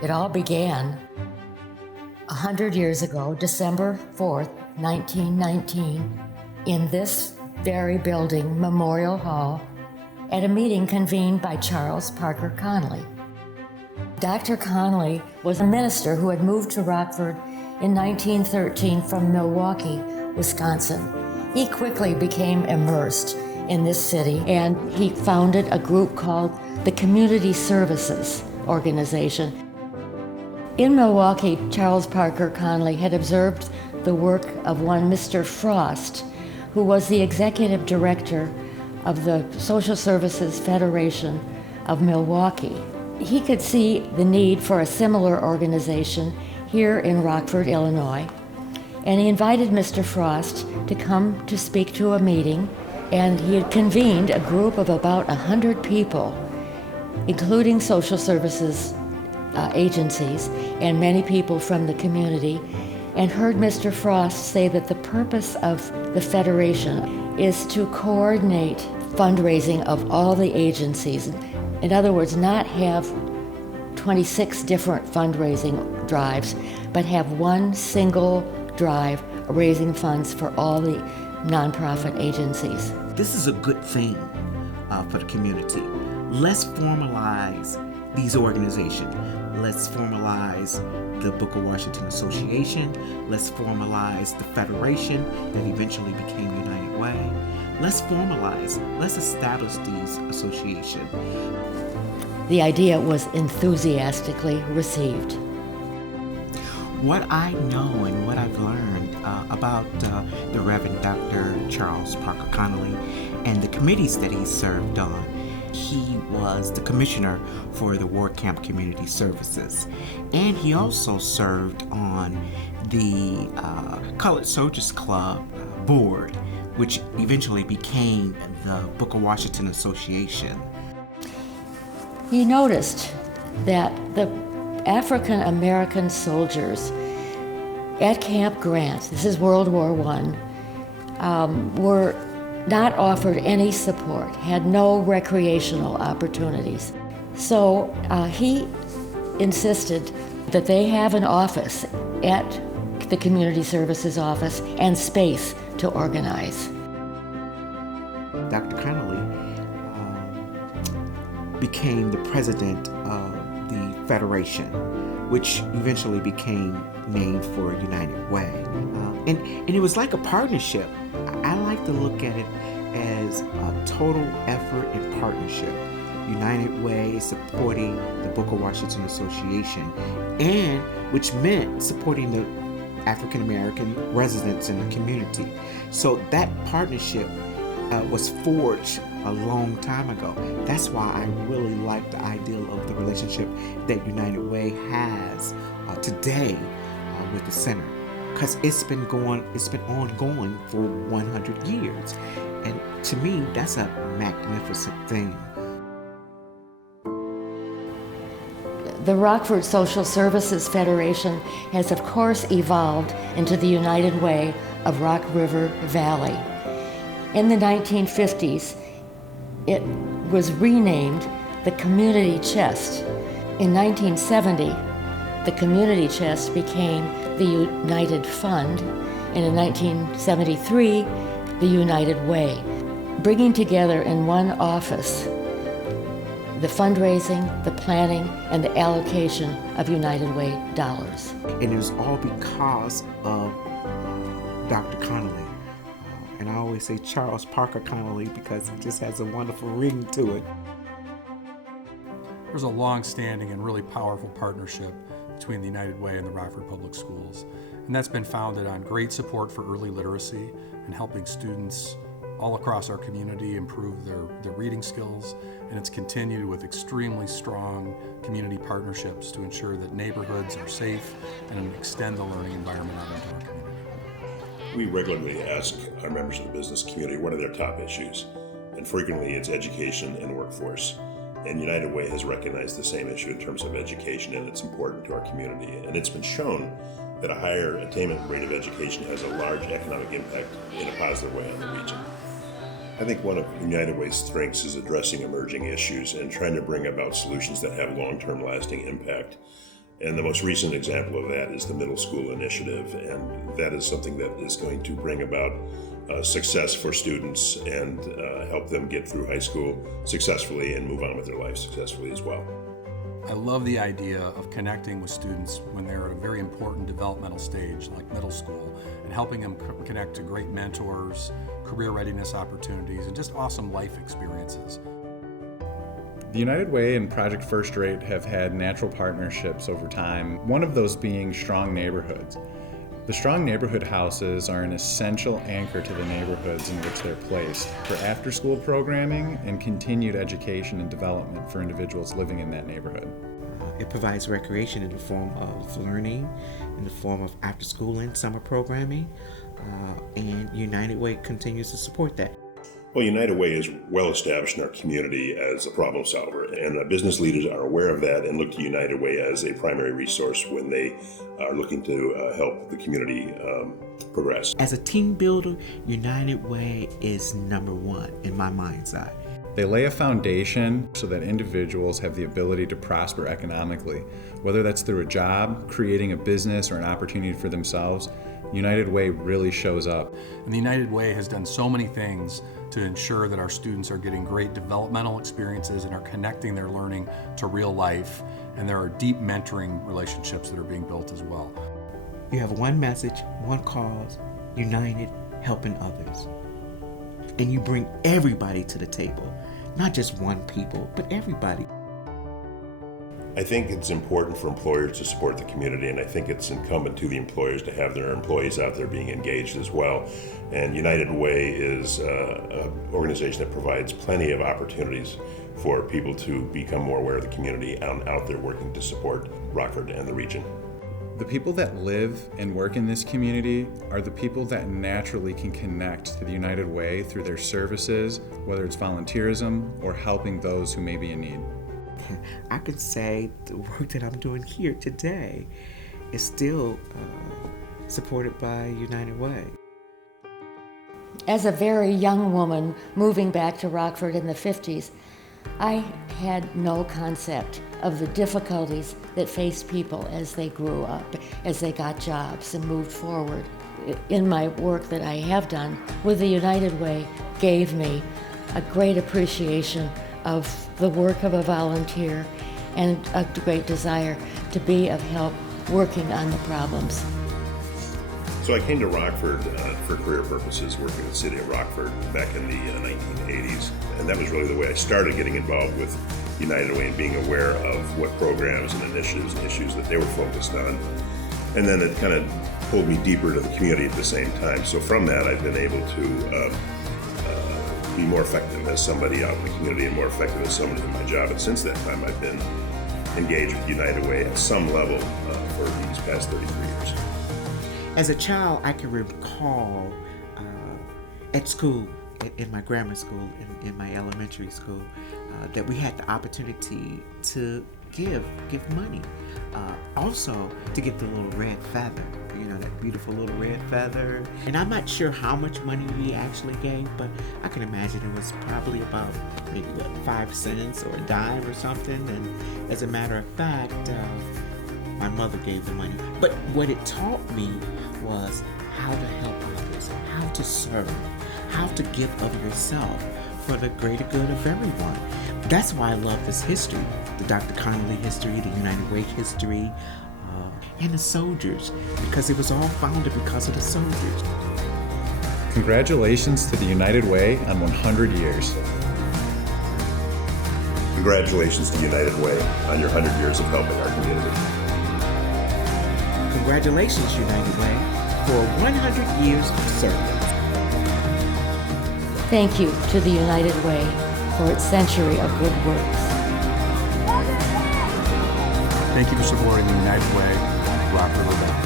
It all began 100 years ago, December 4th, 1919, in this very building, Memorial Hall, at a meeting convened by Charles Parker Connolly. Dr. Connolly was a minister who had moved to Rockford in 1913 from Milwaukee, Wisconsin. He quickly became immersed in this city, and he founded a group called the Community Services Organization. In Milwaukee, Charles Parker Connolly had observed the work of one Mr. Frost, who was the executive director of the Social Services Federation of Milwaukee. He could see the need for a similar organization here in Rockford, Illinois, and he invited Mr. Frost to come to speak to a meeting, and he had convened a group of about 100 people, including social services agencies and many people from the community, and heard Mr. Frost say that the purpose of the Federation is to coordinate fundraising of all the agencies. In other words, not have 26 different fundraising drives, but have one single drive raising funds for all the nonprofit agencies. This is a good thing for the community. Let's formalize these organizations. Let's formalize the Booker Washington Association. Let's formalize the Federation that eventually became United Way. Let's establish these associations. The idea was enthusiastically received. What I know and what I've learned about the Reverend Dr. Charles Parker Connolly and the committees that he served on, he was the commissioner for the War Camp Community Services, and he also served on the Colored Soldiers Club board, which eventually became the Booker Washington Association. He noticed that the African American soldiers at Camp Grant, this is World War I, were not offered any support, had no recreational opportunities. So he insisted that they have an office at the Community Services office and space to organize. Dr. Connolly became the president of the Federation, which eventually became named for United Way. And it was like a partnership. I like to look at it as a total effort and partnership. United Way supporting the Booker Washington Association, and which meant supporting the African American residents in the community. So that partnership was forged a long time ago. That's why I really like the ideal of the relationship that United Way has today with the center, because it's been ongoing for 100 years, and to me that's a magnificent thing. The Rockford Social Services Federation has of course evolved into the United Way of Rock River Valley. In the 1950s, it was renamed the Community Chest. In 1970, the Community Chest became the United Fund, and in 1973, the United Way, bringing together in one office the fundraising, the planning, and the allocation of United Way dollars. And it was all because of Dr. Connolly. And I always say Charles Parker Connolly because it just has a wonderful ring to it. There's a long-standing and really powerful partnership between the United Way and the Rockford Public Schools. And that's been founded on great support for early literacy and helping students all across our community improve their reading skills. And it's continued with extremely strong community partnerships to ensure that neighborhoods are safe and extend the learning environment out into our community. We regularly ask our members of the business community what are their top issues, and frequently it's education and workforce. And United Way has recognized the same issue in terms of education, and it's important to our community. And it's been shown that a higher attainment rate of education has a large economic impact in a positive way on the region. I think one of United Way's strengths is addressing emerging issues and trying to bring about solutions that have long-term lasting impact. And the most recent example of that is the middle school initiative, and that is something that is going to bring about success for students and help them get through high school successfully and move on with their life successfully as well. I love the idea of connecting with students when they're at a very important developmental stage like middle school and helping them connect to great mentors, career readiness opportunities, and just awesome life experiences. The United Way and Project First Rate have had natural partnerships over time, one of those being strong neighborhoods. The strong neighborhood houses are an essential anchor to the neighborhoods in which they're placed for after-school programming and continued education and development for individuals living in that neighborhood. It provides recreation in the form of learning, in the form of after-school and summer programming, and United Way continues to support that. Well, United Way is well established in our community as a problem solver, and business leaders are aware of that and look to United Way as a primary resource when they are looking to help the community progress. As a team builder, United Way is number one in my mind's eye. They lay a foundation so that individuals have the ability to prosper economically, whether that's through a job, creating a business, or an opportunity for themselves. United Way really shows up. And the United Way has done so many things to ensure that our students are getting great developmental experiences and are connecting their learning to real life. And there are deep mentoring relationships that are being built as well. You have one message, one cause, united, helping others. And you bring everybody to the table, not just one people, but everybody. I think it's important for employers to support the community, and I think it's incumbent to the employers to have their employees out there being engaged as well. And United Way is an organization that provides plenty of opportunities for people to become more aware of the community and out there working to support Rockford and the region. The people that live and work in this community are the people that naturally can connect to the United Way through their services, whether it's volunteerism or helping those who may be in need. I could say the work that I'm doing here today is still supported by United Way. As a very young woman moving back to Rockford in the 50s, I had no concept of the difficulties that faced people as they grew up, as they got jobs and moved forward. In my work that I have done with the United Way gave me a great appreciation of the work of a volunteer and a great desire to be of help working on the problems. So I came to Rockford for career purposes, working in the city of Rockford back in the 1980s. And that was really the way I started getting involved with United Way and being aware of what programs and initiatives and issues that they were focused on. And then it kind of pulled me deeper to the community at the same time. So from that, I've been able to be more effective as somebody out in the community and more effective as somebody in my job. And since that time, I've been engaged with United Way at some level for these past 33 years. As a child, I can recall at school, in my grammar school, in my elementary school, that we had the opportunity to give money. Also, to get the little red feather, that beautiful little red feather. And I'm not sure how much money we actually gave, but I can imagine it was probably about maybe 5 cents or a dime or something. And as a matter of fact, my mother gave the money. But what it taught me was how to help others, how to serve, how to give of yourself for the greater good of everyone. That's why I love this history, the Dr. Connolly history, the United Way history, and the soldiers, because it was all founded because of the soldiers. Congratulations to the United Way on 100 years. Congratulations to United Way on your 100 years of helping our community. Congratulations, United Way, for 100 years of service. Thank you to the United Way for its century of good works. Thank you for supporting the United Way, Rockford, Rhode Island.